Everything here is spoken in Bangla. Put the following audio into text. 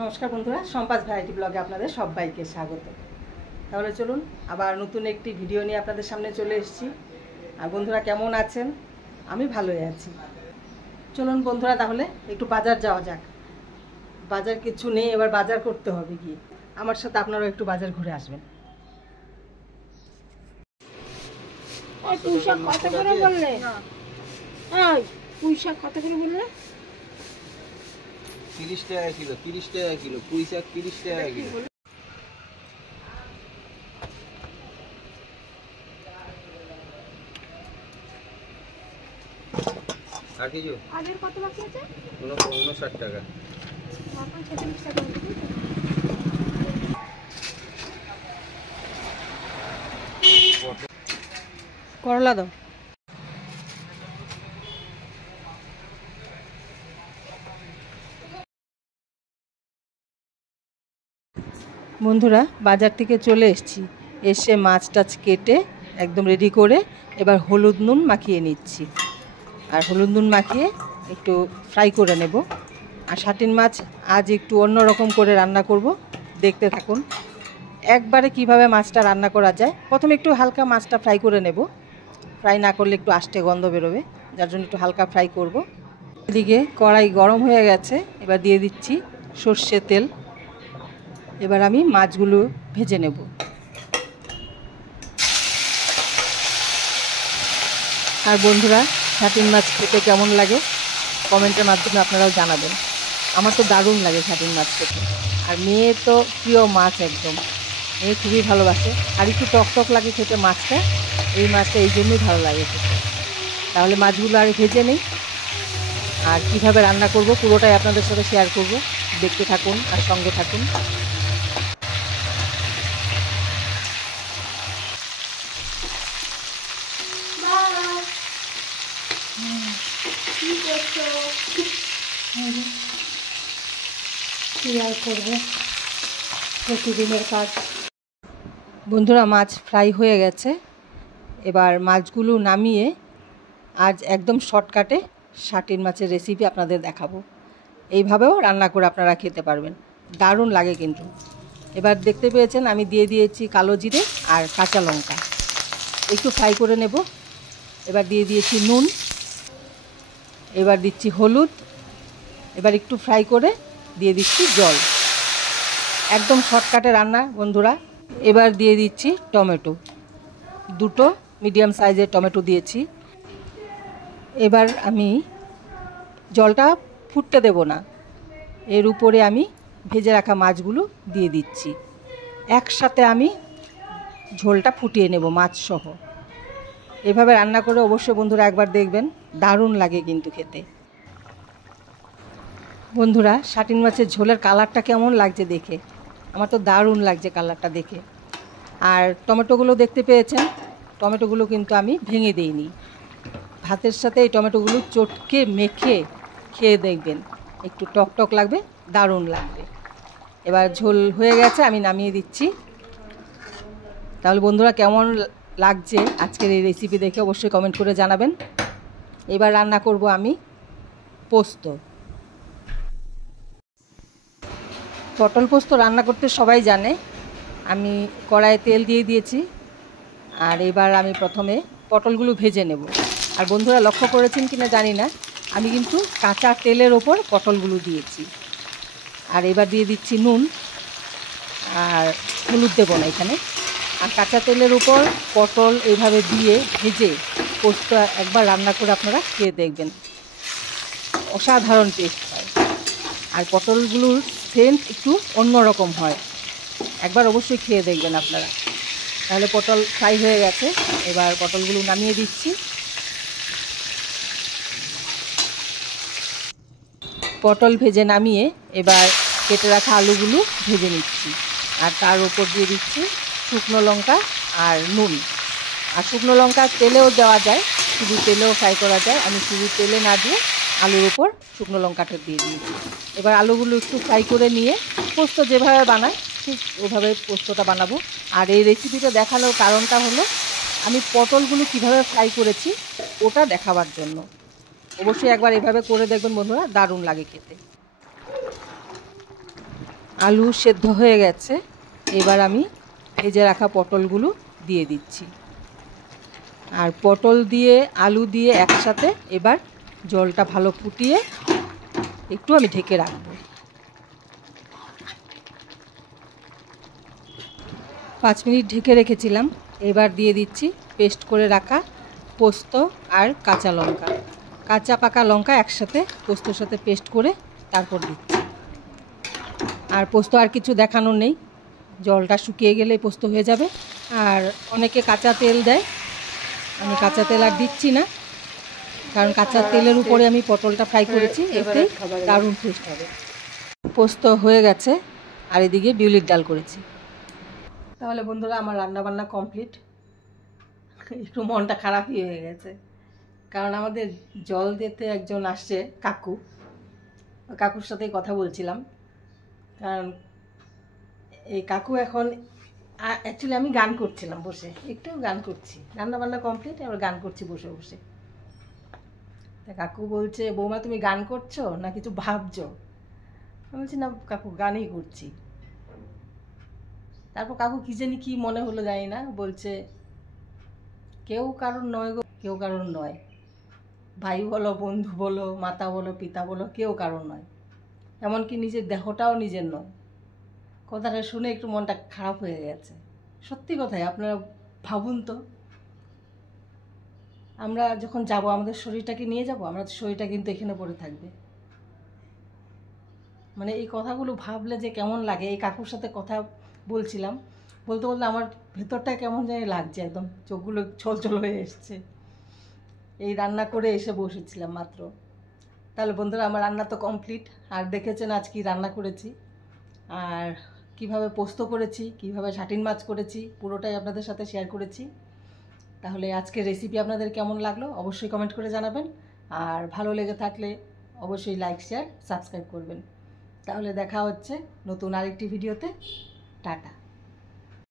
নমস্কার বন্ধুরা, সম্পাস ভ্যারাইটি ব্লগে আপনাদের সবাইকে স্বাগত। তাহলে চলুন আবার নতুন একটি ভিডিও নিয়ে আপনাদের সামনে চলে এসেছি। আর বন্ধুরা কেমন আছেন? আমি ভালোই আছি। চলুন বন্ধুরা তাহলে একটু বাজার যাওয়া যাক। বাজার কিছু নেই, এবার বাজার করতে হবে গিয়ে। আমার সাথে আপনারাও একটু বাজার ঘুরে আসবেন। পুঁই শাক কত করে বললে? পুঁই শাক কত করে বললে? 30 টাকা কিলো। 30 টাকা কিলো পুঁই শাক, 30 টাকা কিলো। আর কিছু আগের কত বাকি আছে? 59 টাকা। এখন 46 টাকা হচ্ছে। করলা দাও। বন্ধুরা বাজার থেকে চলে এসেছি, এসে মাছ টাছ কেটে একদম রেডি করে এবার হলুদ নুন মাখিয়ে নিচ্ছি। আর হলুদ নুন মাখিয়ে একটু ফ্রাই করে নেব। আর শাটিন মাছ আজ একটু অন্য রকম করে রান্না করব, দেখতে থাকুন। একবারে কিভাবে মাছটা রান্না করা যায়, প্রথমে একটু হালকা মাছটা ফ্রাই করে নেব। ফ্রাই না করলে একটু আষ্টে গন্ধ বেরোবে, যার জন্য একটু হালকা ফ্রাই করব। এদিকে কড়াই গরম হয়ে গেছে, এবার দিয়ে দিচ্ছি সর্ষে তেল। এবার আমি মাছগুলো ভেজে নেব। আর বন্ধুরা শাটিন মাছ খেতে কেমন লাগে কমেন্টের মাধ্যমে আপনারাও জানাবেন। আমার তো দারুণ লাগে শাটিন মাছ খেতে। আর মেয়ে তো প্রিয় মাছ একদম, মেয়ে খুবই ভালোবাসে। আর একটু টক টক লাগে খেতে মাছটা, এই মাছটা এই জন্যই ভালো লাগে খেতে। তাহলে মাছগুলো আর ভেজে নেই, আর কীভাবে রান্না করব পুরোটাই আপনাদের সাথে শেয়ার করব। দেখতে থাকুন আর সঙ্গে থাকুন। করব প্রতিদিনের কাজ। বন্ধুরা মাছ ফ্রাই হয়ে গেছে, এবার মাছগুলো নামিয়ে আজ একদম শর্টকাটে শাটিন মাছের রেসিপি আপনাদের দেখাবো। এইভাবেও রান্না করে আপনারা খেতে পারবেন, দারুণ লাগে কিন্তু। এবার দেখতে পেয়েছেন আমি দিয়ে দিয়েছি কালো জিরে আর কাঁচা লঙ্কা, একটু ফ্রাই করে নেব। এবার দিয়ে দিয়েছি নুন, এবার দিচ্ছি হলুদ, এবার একটু ফ্রাই করে দিয়ে দিচ্ছি জল। একদম শর্টকাটে রান্না বন্ধুরা। এবার দিয়ে দিচ্ছি টমেটো, দুটো মিডিয়াম সাইজের টমেটো দিয়েছি। এবার আমি জলটা ফুটতে দেব না, এর উপরে আমি ভেজে রাখা মাছগুলো দিয়ে দিচ্ছি। একসাথে আমি ঝোলটা ফুটিয়ে নেব মাছ সহ। এভাবে রান্না করে অবশ্যই বন্ধুরা একবার দেখবেন, দারুণ লাগে কিন্তু খেতে। বন্ধুরা শাটিন মাছের ঝোলের কালারটা কেমন লাগছে দেখে, আমার তো দারুণ লাগছে কালারটা দেখে। আর টমেটোগুলো দেখতে পেয়েছেন, টমেটোগুলো কিন্তু আমি ভেঙে দিইনি। ভাতের সাথে এই টমেটোগুলো চটকে মেখে খেয়ে দেখবেন, একটু টক টক লাগবে, দারুণ লাগবে। এবার ঝোল হয়ে গেছে, আমি নামিয়ে দিচ্ছি। তাহলে বন্ধুরা কেমন লাগছে আজকের এই রেসিপি দেখে অবশ্যই কমেন্ট করে জানাবেন। এবার রান্না করব আমি পোস্ত। পটল পোস্ত রান্না করতে সবাই জানে। আমি কড়াইয়ে তেল দিয়ে দিয়েছি, আর এবার আমি প্রথমে পটলগুলো ভেজে নেব। আর বন্ধুরা লক্ষ্য করেছেন কিনা জানি না, আমি কিন্তু কাঁচা তেলের ওপর পটলগুলো দিয়েছি। আর এবার দিয়ে দিচ্ছি নুন, আর হলুদ দেবো না এখানে। আর কাঁচা তেলের উপর পটল এইভাবে দিয়ে ভেজে পোস্ত একবার রান্না করে আপনারা খেয়ে দেখবেন, অসাধারণ টেস্ট হয়। আর পটলগুলোর সেন্ট একটু অন্যরকম হয়, একবার অবশ্যই খেয়ে দেখবেন আপনারা। তাহলে পটল ফ্রাই হয়ে গেছে, এবার পটলগুলো নামিয়ে দিচ্ছি। পটল ভেজে নামিয়ে এবার কেটে রাখা আলুগুলো ভেজে নিচ্ছি। আর তার উপর দিয়ে দিচ্ছি শুকনো লঙ্কা আর নুন। আর শুকনো লঙ্কা তেলেও দেওয়া যায়, শুধু তেলেও ফ্রাই করা যায়। আমি শুধু তেলে না দিয়ে আলুর ওপর শুকনো লঙ্কাটা দিয়ে দিয়েছি। এবার আলুগুলো একটু ফ্রাই করে নিয়ে পোস্ত যেভাবে বানায় ঠিক ওভাবে পোস্তটা বানাবো। আর এই রেসিপিটা দেখানোর কারণটা হলো আমি পটলগুলো কিভাবে ফ্রাই করেছি ওটা দেখাবার জন্য। অবশ্যই একবার এভাবে করে দেখবেন বন্ধুরা, দারুণ লাগে খেতে। আলু সেদ্ধ হয়ে গেছে। এবার আমি ভেজে রাখা পটলগুলো দিয়ে দিচ্ছি। আর পটল দিয়ে আলু দিয়ে একসাথে এবার জলটা ভালো ফুটিয়ে একটু আমি ঢেকে রাখবো। 5 মিনিট ঢেকে রেখেছিলাম। এবার দিয়ে দিচ্ছি পেস্ট করে রাখা পোস্ত আর কাঁচা লঙ্কা। কাঁচা পাকা লঙ্কা একসাথে পোস্তর সাথে পেস্ট করে তারপর দিচ্ছি। আর পোস্ত আর কিছু দেখানোর নেই, জলটা শুকিয়ে গেলে পোস্ত হয়ে যাবে। আর অনেকে কাঁচা তেল দেয়, আমি কাঁচা তেল আর দিচ্ছি না, কারণ কাঁচা তেলের উপরে আমি পটলটা ফ্রাই করেছি, এতে দারুণ টেস্ট হবে। পোস্ত হয়ে গেছে আর এদিকে বিউলির ডাল করেছি। তাহলে বন্ধুরা আমার রান্নাবান্না কমপ্লিট। একটু মনটা খারাপই হয়ে গেছে, কারণ আমাদের জল দিতে একজন আসছে, কাকুর সাথেই কথা বলছিলাম। কারণ এই কাকু এখন অ্যাকচুয়ালি আমি গান করছিলাম বসে, একটু গান করছি, রান্নাবান্না কমপ্লিট, এবার গান করছি বসে বসে। তা কাকু বলছে, বৌমা তুমি গান করছো না কিছু ভাবছো? আমি বলছি না কাকু, গানই করছি। তারপর কাকু কি জানি কি মনে হলো জানি না, বলছে কেউ কারোর নয় গো, কেউ কারোর নয়, ভাই বলো, বন্ধু বলো, মাতা বলো, পিতা বলো, কেউ কারোর নয়, এমনকি নিজের দেহটাও নিজের নয়। কথাটা শুনে একটু মনটা খারাপ হয়ে গেছে। সত্যি কথাই, আপনারা ভাবুন তো, আমরা যখন যাব আমাদের শরীরটাকে নিয়ে যাব, আমাদের শরীরটা কিন্তু এখানে পড়ে থাকবে। মানে এই কথাগুলো ভাবলে যে কেমন লাগে। এই কাকুর সাথে কথা বলছিলাম, বলতে বলতে আমার ভেতরটা কেমন জানি লাগছে, একদম চোখগুলো ছলছল হয়ে এসছে। এই রান্না করে এসে বসেছিলাম মাত্র। তাহলে বন্ধুরা আমার রান্না তো কমপ্লিট। আর দেখেছেন আজ কি রান্না করেছি, আর কিভাবে পোস্ত করেছি, কিভাবে শাটিন মাছ করেছি, পুরোটাই আপনাদের সাথে শেয়ার করেছি। তাহলে আজকের রেসিপি আপনাদের কেমন লাগলো অবশ্যই কমেন্ট করে জানাবেন। আর ভালো লেগে থাকলে অবশ্যই লাইক, শেয়ার, সাবস্ক্রাইব করবেন। তাহলে দেখা হচ্ছে নতুন আরেকটি ভিডিওতে। টাটা।